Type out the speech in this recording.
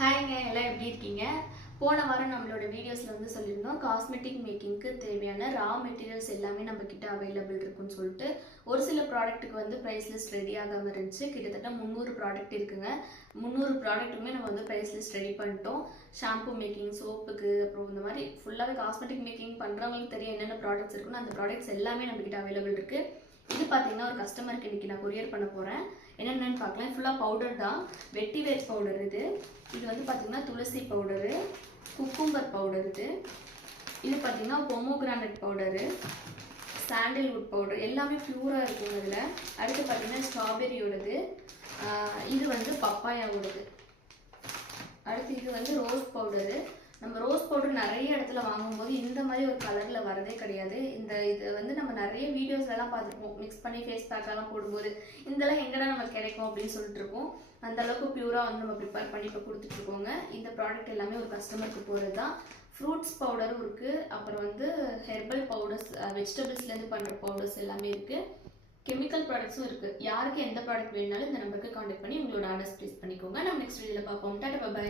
ஹாய்ங்க, எல்லாம் எப்படி இருக்கீங்க? போன வாரம் நம்மளோட வீடியோஸில் வந்து சொல்லியிருந்தோம் காஸ்மெட்டிக் மேக்கிங்க்கு தேவையான ரா மெட்டீரியல்ஸ் எல்லாமே நம்மக்கிட்ட அவைலபிள் இருக்குன்னு சொல்லிட்டு. ஒரு சில ப்ராடக்ட்டுக்கு வந்து ப்ரைஸ் லிஸ்ட் ரெடி ஆகாமல் இருந்துச்சு. கிட்டத்தட்ட 300 ப்ராடக்ட் இருக்குங்க. 300 ப்ராடக்ட்டுமே நம்ம வந்து ப்ரைஸ் லிஸ்ட் ரெடி பண்ணிட்டோம். ஷாம்பு மேக்கிங், சோப்புக்கு, அப்புறம் இந்த மாதிரி ஃபுல்லாகவே காஸ்மெட்டிக் மேக்கிங் பண்ணுறவங்களுக்கு தெரியும் என்னென்ன ப்ராடக்ட்ஸ் இருக்குன்னு. அந்த ப்ராடக்ட்ஸ் எல்லாமே நம்மக்கிட்ட அவைலபிள் இருக்குது. இது பார்த்தீங்கன்னா ஒரு கஸ்டமருக்கு இன்றைக்கி நான் கொரியர் பண்ண போகிறேன். என்னென்னு பார்க்கலாம். ஃபுல்லாக பவுடர் தான். வெட்டிவேர் பவுடர் இது வந்து பார்த்தீங்கன்னா துளசி பவுடரு, குக்கும்பர் பவுடர் இது பார்த்தீங்கன்னா பொமோகிரானட் பவுடரு, சாண்டில்வுட் பவுடர் எல்லாமே ப்யூராக இருக்கும் இதில். அடுத்து பார்த்தீங்கன்னா ஸ்ட்ராபெரியோடது, இது வந்து பப்பாயாவோடது. அடுத்து இது வந்து ரோஸ் பவுடரு. நம்ம ரோஸ் பவுடர் நிறைய இடத்துல வாங்கும்போது இந்த மாதிரி ஒரு கலரில் வரதே கிடையாது. இது வந்து நம்ம நிறைய வீடியோஸ்லாம் பார்த்துருப்போம். மிக்ஸ் பண்ணி ஃபேஸ் பேக்கெல்லாம் போடும்போது இதெல்லாம் எங்கடா நமக்கு கிடைக்கும் அப்படின்னு சொல்லிட்டு இருக்கோம். அந்த அளவுக்கு பியூராக வந்து நம்ம ப்ரிப்பேர் பண்ணி இப்போ கொடுத்துட்ருக்கோங்க. இந்த ப்ராடக்ட் எல்லாமே ஒரு கஸ்டமருக்கு போகிறது தான். ஃப்ரூட்ஸ் பவுடரும் இருக்குது. அப்புறம் வந்து ஹெர்பல் பவுடர்ஸ், வெஜிடபிள்ஸ்லேருந்து பண்ணுற பவுடர்ஸ் எல்லாமே இருக்குது. கெமிக்கல் ப்ராடக்ட்ஸும் இருக்குது. யாருக்கு எந்த ப்ராடக்ட் வேணுனாலும் இந்த நம்பருக்கு கான்டாக்ட் பண்ணி உங்களோட ஆர்டர்ஸ் ப்ளேஸ் பண்ணிக்கோங்க. நம்ம நெக்ஸ்ட் வீடியோவில் பார்ப்போம். டாடா, பை.